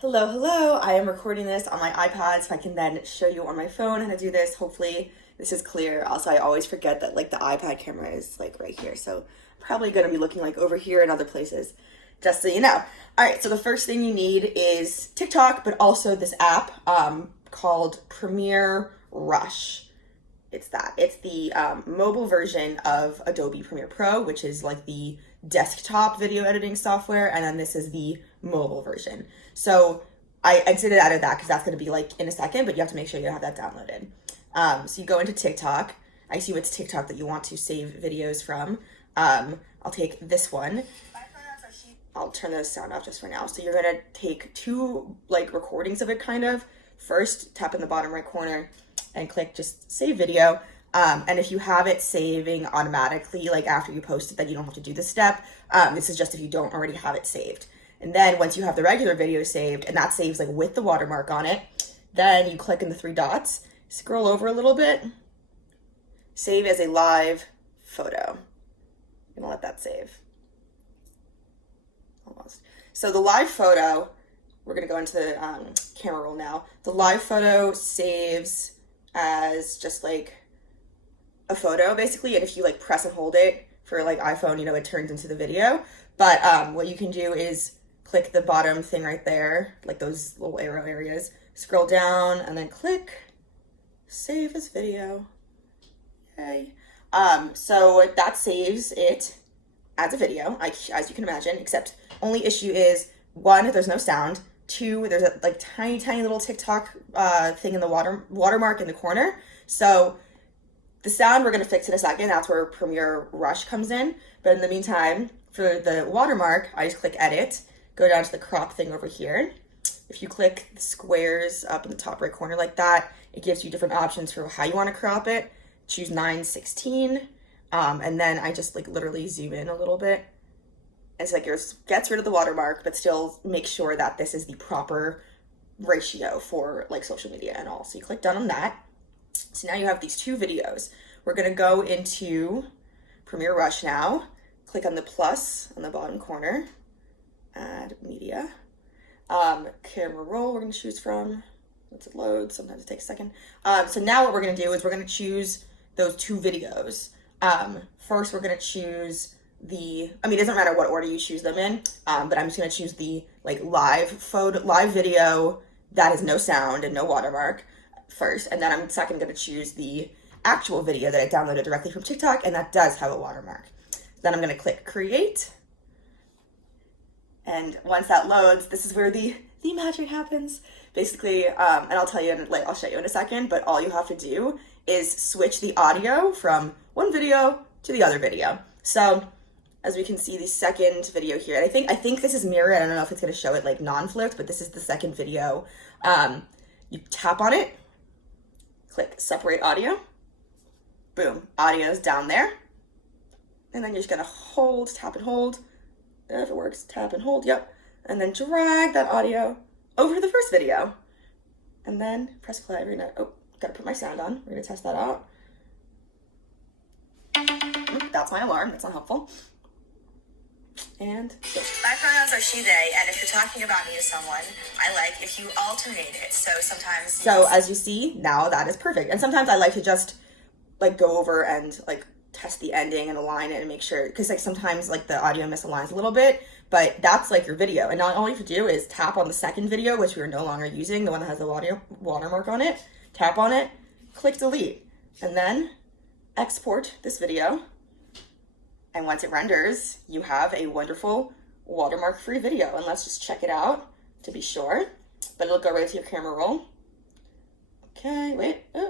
Hello, hello. I am recording this on my iPad so I can then show you on my phone how to do this. Hopefully this is clear. Also, I always forget that like the iPad camera is like right here. So I'm probably going to be looking like over here and other places, just so you know. All right, so the first thing you need is TikTok, but also this app called Premiere Rush. It's the mobile version of Adobe Premiere Pro, which is like the desktop video editing software, and then this is the mobile version. So I exited out of that because that's going to be like in a second, but you have to make sure you have that downloaded. So you go into TikTok. I assume it's TikTok that you want to save videos from. I'll take this one. I'll turn the sound off just for now. So you're going to take two like recordings of it kind of. First, tap in the bottom right corner and click just save video. And if you have it saving automatically, like after you post it, then you don't have to do this step. This is just if you don't already have it saved. And then once you have the regular video saved, and that saves like with the watermark on it, then you click in the three dots, scroll over a little bit, save as a live photo. I'm gonna let that save. Almost. So the live photo, we're gonna go into the camera roll now. The live photo saves as just like a photo basically, and if you like press and hold it for like iPhone, you know, it turns into the video. But what you can do is click the bottom thing right there, like those little arrow areas, scroll down and then click save as video. Yay. So that saves it as a video, as you can imagine, except only issue is one, there's no sound. Two, there's a like tiny little TikTok thing in the watermark in the corner. So the sound we're going to fix in a second. That's where Premiere Rush comes in. But in the meantime, for the watermark, I just click edit, go down to the crop thing over here. If you click the squares up in the top right corner like that, it gives you different options for how you want to crop it. Choose 9:16. And then I just like literally zoom in a little bit. It's like it gets rid of the watermark, but still make sure that this is the proper ratio for like social media and all. So you click done on that. So now you have these two videos. We're going to go into Premiere Rush now. Click on the plus on the bottom corner. Add media. Camera roll we're going to choose from. Once it loads, sometimes it takes a second. So now what we're going to do is we're going to choose those two videos. First, we're going to choose it doesn't matter what order you choose them in, but I'm just going to choose the like live video that has no sound and no watermark first, and then I'm second going to choose the actual video that I downloaded directly from TikTok, and that does have a watermark. Then I'm going to click create, and once that loads, this is where the magic happens basically, and I'll tell you, I'll show you in a second, but all you have to do is switch the audio from one video to the other video. So as we can see, the second video here, and I think this is mirrored. I don't know if it's going to show it like non-flipped, but this is the second video. You tap on it, click separate audio, boom, audio's down there, and then you're just going to tap and hold, if it works, tap and hold, yep, and then drag that audio over to the first video, and then press play. Gotta put my sound on, we're going to test that out. That's my alarm, that's not helpful. And so. My pronouns are she, they, and if you're talking about me to someone, I like if you alternate it. So sometimes. So as you see, now that is perfect. And sometimes I like to just like go over and like test the ending and align it and make sure, because like sometimes like the audio misaligns a little bit, but that's like your video. And now all you have to do is tap on the second video, which we are no longer using, the one that has the watermark on it, tap on it, click delete, and then export this video. And once it renders, you have a wonderful watermark-free video. And let's just check it out to be sure. But it'll go right to your camera roll. Okay, wait. My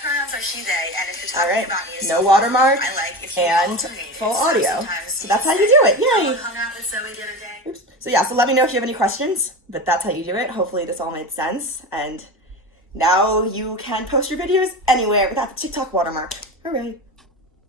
pronouns are she, they, and if you're talking about me to no watermark I like if you and full audio. So that's how you do it. Yay! Hung out with Zoe the other day. Oops. So yeah, so let me know if you have any questions. But that's how you do it. Hopefully this all made sense. And now you can post your videos anywhere without the TikTok watermark. Hooray!